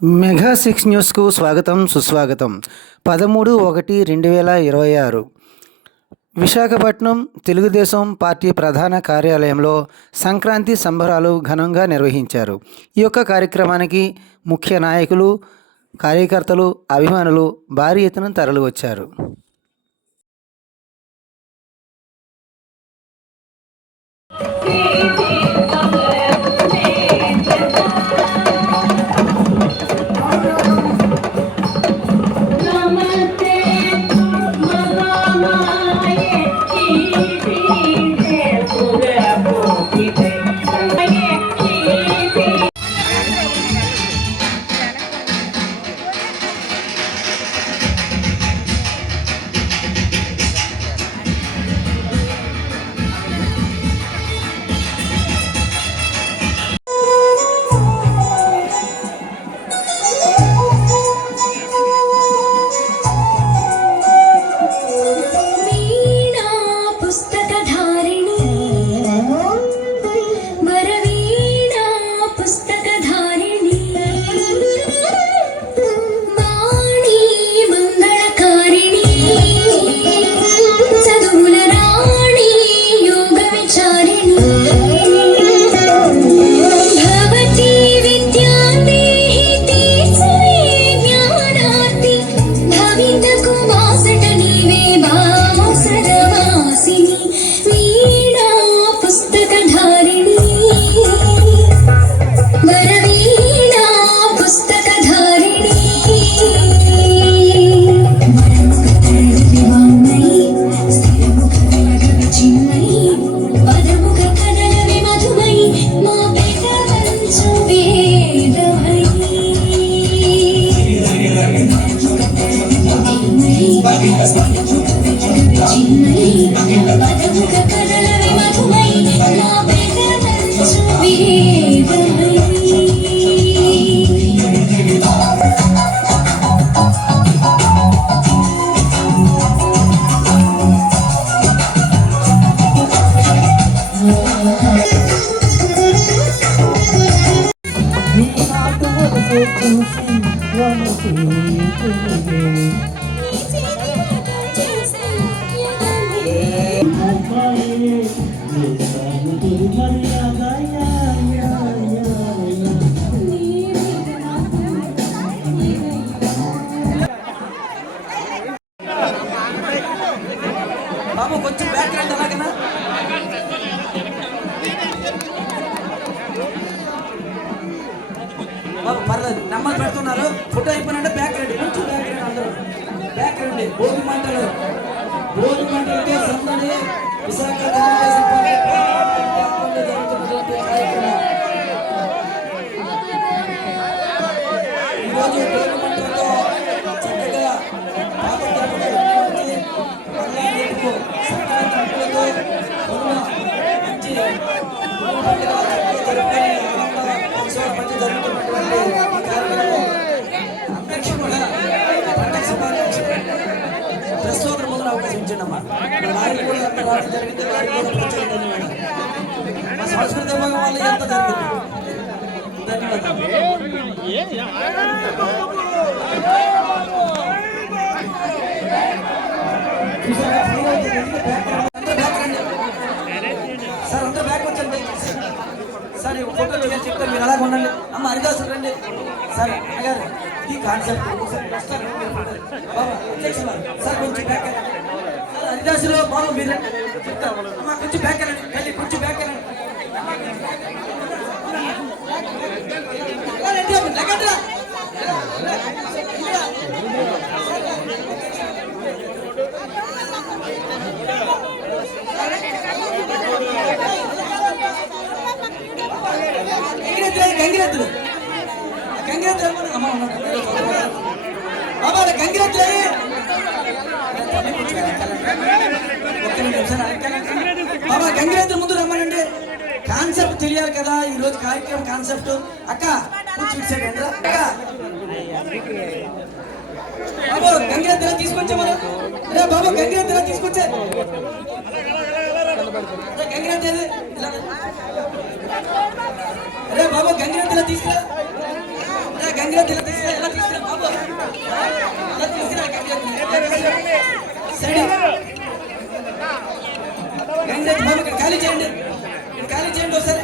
Mega 6 న్యూస్కు స్వాగతం సుస్వాగతం. 13/1/2026 విశాఖపట్నం తెలుగుదేశం పార్టీ ప్రధాన కార్యాలయంలో సంక్రాంతి సంబరాలు ఘనంగా నిర్వహించారు. ఈ యొక్క కార్యక్రమానికి ముఖ్య నాయకులు, కార్యకర్తలు, అభిమానులు భారీ ఎత్తున తరలివచ్చారు. బాబు కొంచెం బ్యాక్ రండి అలాగేనా. బాబు పర్లేదు, నెమ్మది పెడుతున్నారు. ఫోటో అయిపోయినంటే బ్యాక్ రండి, కొంచెం బ్యాక్ రండి, అందరూ బ్యాక్ రండి. భోగి మంటలతో సందడి విశాఖ తెలుగుదేశం పార్టీ జరుగుతున్నటువంటి కార్యక్రమం. ఈరోజు భోగి మంటలతో చక్కగా సంక్రాంతి మంచి పండుగ జరుపుకొని ఉత్సవాల మధ్య జరుగుతున్నటువంటి ఈ కార్యక్రమం అందరికీ కూడా పండుగ శుభాకాంక్షలు. ప్రెస్ సోదరు మొదలు అవకాశం ఇచ్చిండమ్మా. వారికి కూడా ఎంత రావడం జరిగింది, వారికి కూడా ప్రత్యేక ధన్యవాదాలు. మా సంస్కృతి విభాగం వల్ల ఎంత జరిగింది, ధన్యవాదాలు. సార్ అందరూ బ్యాక్ వచ్చండి సార్. ఫోటో తీయాలి చెప్తారు, మీరు అలాగే ఉండండి. అమ్మ హరిదాసులు రండి సార్. అయ్యారు ఇది కాన్సెప్ట్ సార్. కొంచెం బ్యాక్ హరిదాసులు బాబు మీరు చెప్తారు. అమ్మ కొంచెం బ్యాక్ వెళ్ళండి, తల్లి కొంచెం బ్యాక్ వెళ్ళండి. గంగిరెద్దులు అమ్మ బాబా గంగిరెద్దులు బాబా గంగిరెద్దులు ముందు రమ్మనండి. కాన్సెప్ట్ తెలియాలి కదా ఈరోజు కార్యక్రమం కాన్సెప్ట్. అక్క కూర్చోండి అక్క. బాబు గంగిరెద్దులా తీసుకొచ్చా మనం. బాబు గంగిరెద్దులా తీసుకొచ్చా. గంగిరెద్దు అరే బాబు గంగిరెద్దులా తీసుకురా. గంగిరెద్దు ఇలా తీసుకురా, ఎలా తీసుకురా బాబు, ఎలా తీసుకురా గంగిరెద్దు. సరే గంగిరెద్దు బాబు ఇక్కడ ఖాళీ చేయండి, ఇక్కడ ఖాళీ చేయండి ఒకసారి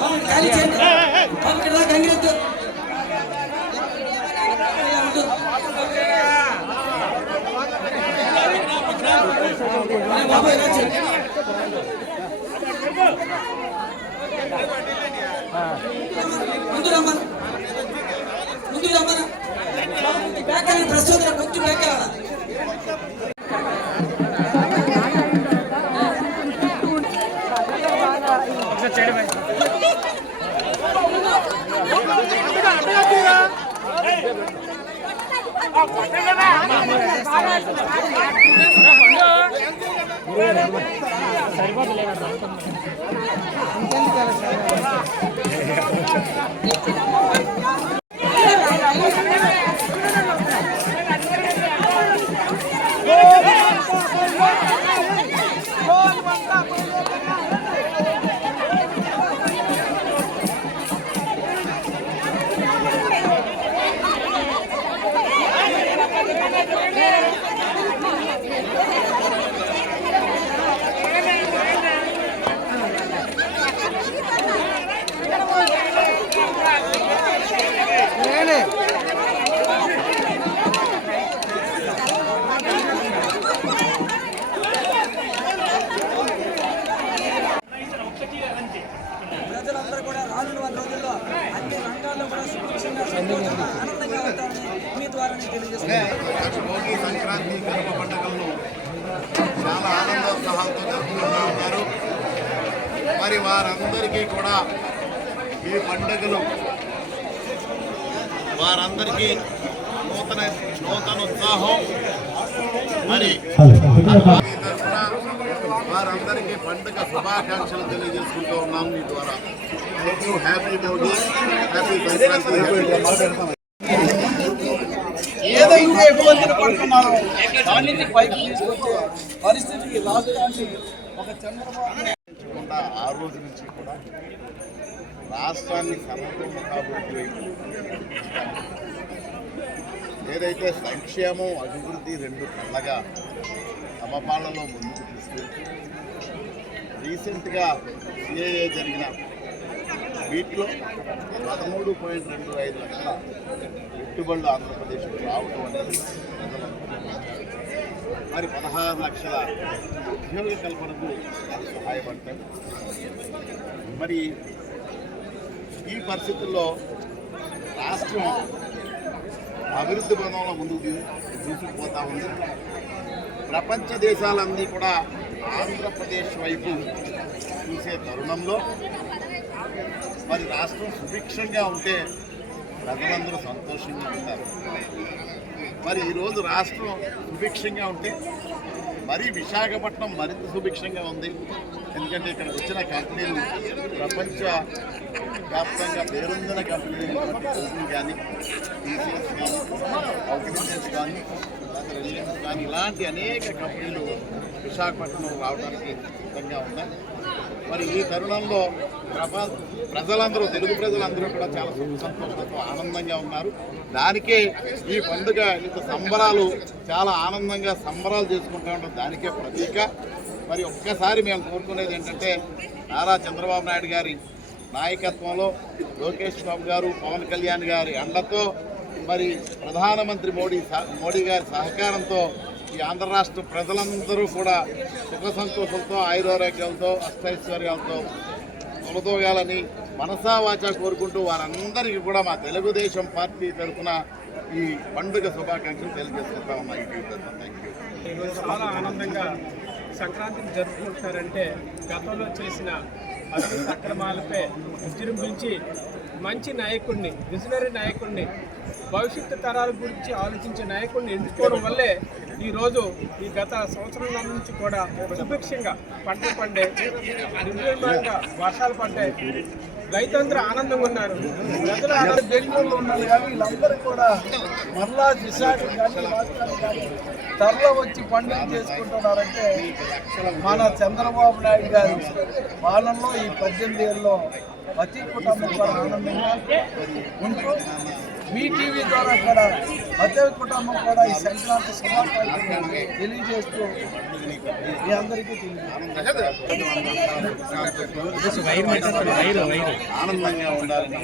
బాబు, ఇక్కడ ఖాళీ చేయండి బాబు, ఇక్కడ రా గంగిరెద్దు. ఇలా ఉండు. బాబు ఇలా చేయండి. ముందు రమ్మను, ముందు రమ్మను. బ్యాక్ అని ప్రస్తుతం కొంచెం బ్యాక్ కావాలా. ప్రజలందరూ కూడా రానున్న రోజుల్లో అన్ని రంగాల్లో కూడా సుభిక్షంగా సంతోషంగా ఆనందంగా ఉంటారని మీ ద్వారా తెలియజేస్తున్నాను. భోగి సంక్రాంతి కనుమ పండుగలను చాలా ఆనందోత్సాహాలతో జరుపుకుంటూ ఉన్నారు. మరి వారందరికీ కూడా ఈ పండుగలు వారందరికీ నూతన ఉత్సాహం. మరి తరఫున వారందరికీ పండుగ శుభాకాంక్షలు తెలియజేసుకుంటూ ఉన్నాము మీ ద్వారా. Happy Bhogi, happy Sankranti. ఏదైతే ఇబ్బందులు పడుతున్నారో దాని నుంచి పైకి తీసుకొచ్చే పరిస్థితికి రాష్ట్రాన్ని ఒక చంద్రబాబు ఆ రోజు నుంచి కూడా రాష్ట్రాన్ని సమగ్రభివృద్ధి వైపు ఏదైతే సంక్షేమం అభివృద్ధి రెండు కళ్ళగా సమపాలలో ముందుకు తీసుకెళ్తూ రీసెంట్గా సిఏఏ జరిగిన వీటిలో 13.25 లక్షల పెట్టుబడులు ఆంధ్రప్రదేశ్కు రావడం అనేది మరి 16 లక్షల ఉద్యోగ కల్పనకు సహాయపడతాయి. మరి ఈ పరిస్థితుల్లో రాష్ట్రం అభివృద్ధి పదంలో ముందుకు దూసుకుపోతా ఉంది. ప్రపంచ దేశాలన్నీ కూడా ఆంధ్రప్రదేశ్ వైపు చూసే తరుణంలో మరి రాష్ట్రం సుభిక్షంగా ఉంటే ప్రజలందరూ సంతోషంగా ఉంటారు. మరి ఈరోజు రాష్ట్రం సుభిక్షంగా ఉంటే మరి విశాఖపట్నం మరింత సుభిక్షంగా ఉంది. ఎందుకంటే ఇక్కడ వచ్చిన కంపెనీలు ప్రపంచ వ్యాప్తంగా పేరొందిన కంపెనీలు కానీ టీసీఎస్ కానీ ఆర్గనైజేషన్స్ కానీ రిలయన్స్ కానీ ఇలాంటి అనేక కంపెనీలు విశాఖపట్నం రావడానికి సిద్ధంగా ఉన్నాయి. మరి ఈ తరుణంలో ప్రజలందరూ తెలుగు ప్రజలందరూ కూడా చాలా సుఖ సంతోషంతో ఆనందంగా ఉన్నారు. దానికే ఈ పండుగ ఇంత సంబరాలు చాలా ఆనందంగా సంబరాలు చేసుకుంటూ ఉంటాం. దానికే ప్రతీక. మరి ఒక్కసారి మేము కోరుకునేది ఏంటంటే నారా చంద్రబాబు నాయుడు గారి నాయకత్వంలో లోకేష్ బాబు గారు, పవన్ కళ్యాణ్ గారి అండతో మరి ప్రధానమంత్రి మోడీ గారి సహకారంతో ఈ ఆంధ్ర రాష్ట్ర ప్రజలందరూ కూడా సుఖ సంతోషంతో ఆయురారోగ్యాలతో అష్టైశ్వర్యాలతో తొలతోగాలని మనసా వాచా కోరుకుంటూ వారందరికీ కూడా మా తెలుగుదేశం పార్టీ తరఫున ఈ పండుగ శుభాకాంక్షలు తెలియజేసుకుంటా ఉన్నాయి. Thank you. ఈరోజు చాలా ఆనందంగా సంక్రాంతిని జరుపుకుంటారంటే గతంలో చేసిన అభివృద్ధి అక్రమాలపై విజృంభించి మంచి నాయకుడిని, విజనరీ నాయకుడిని, భవిష్యత్తు తరాల గురించి ఆలోచించే నాయకుడిని ఎంచుకోవడం వల్లే ఈరోజు ఈ గత సంవత్సరం నుంచి కూడా సుభిక్షంగా పంటలు పండాయి, నిర్మలంగా వర్షాలు పడ్డాయి, రైతులందరూ ఆనందంగా ఉన్నారు. ప్రజలు బెంగళూరులో ఉన్నారు కానీ వీళ్ళందరూ కూడా మరలా విశాఖ కానీ రాష్ట్రానికి కానీ తరలో వచ్చి పండుగ చేసుకుంటున్నారంటే మన చంద్రబాబు నాయుడు గారి పాలనలో ఈ 18 ఏళ్ళలో ప్రతి కుటుంబం కూడా ఆనందంగా ఉంటూ మీ టీవీ ద్వారా కూడా ప్రతి కుటుంబం కూడా ఈ సంక్రాంతి శుభాకాంక్షలు తెలియజేస్తూ మీ అందరికీ ఆనందంగా ఉండాలని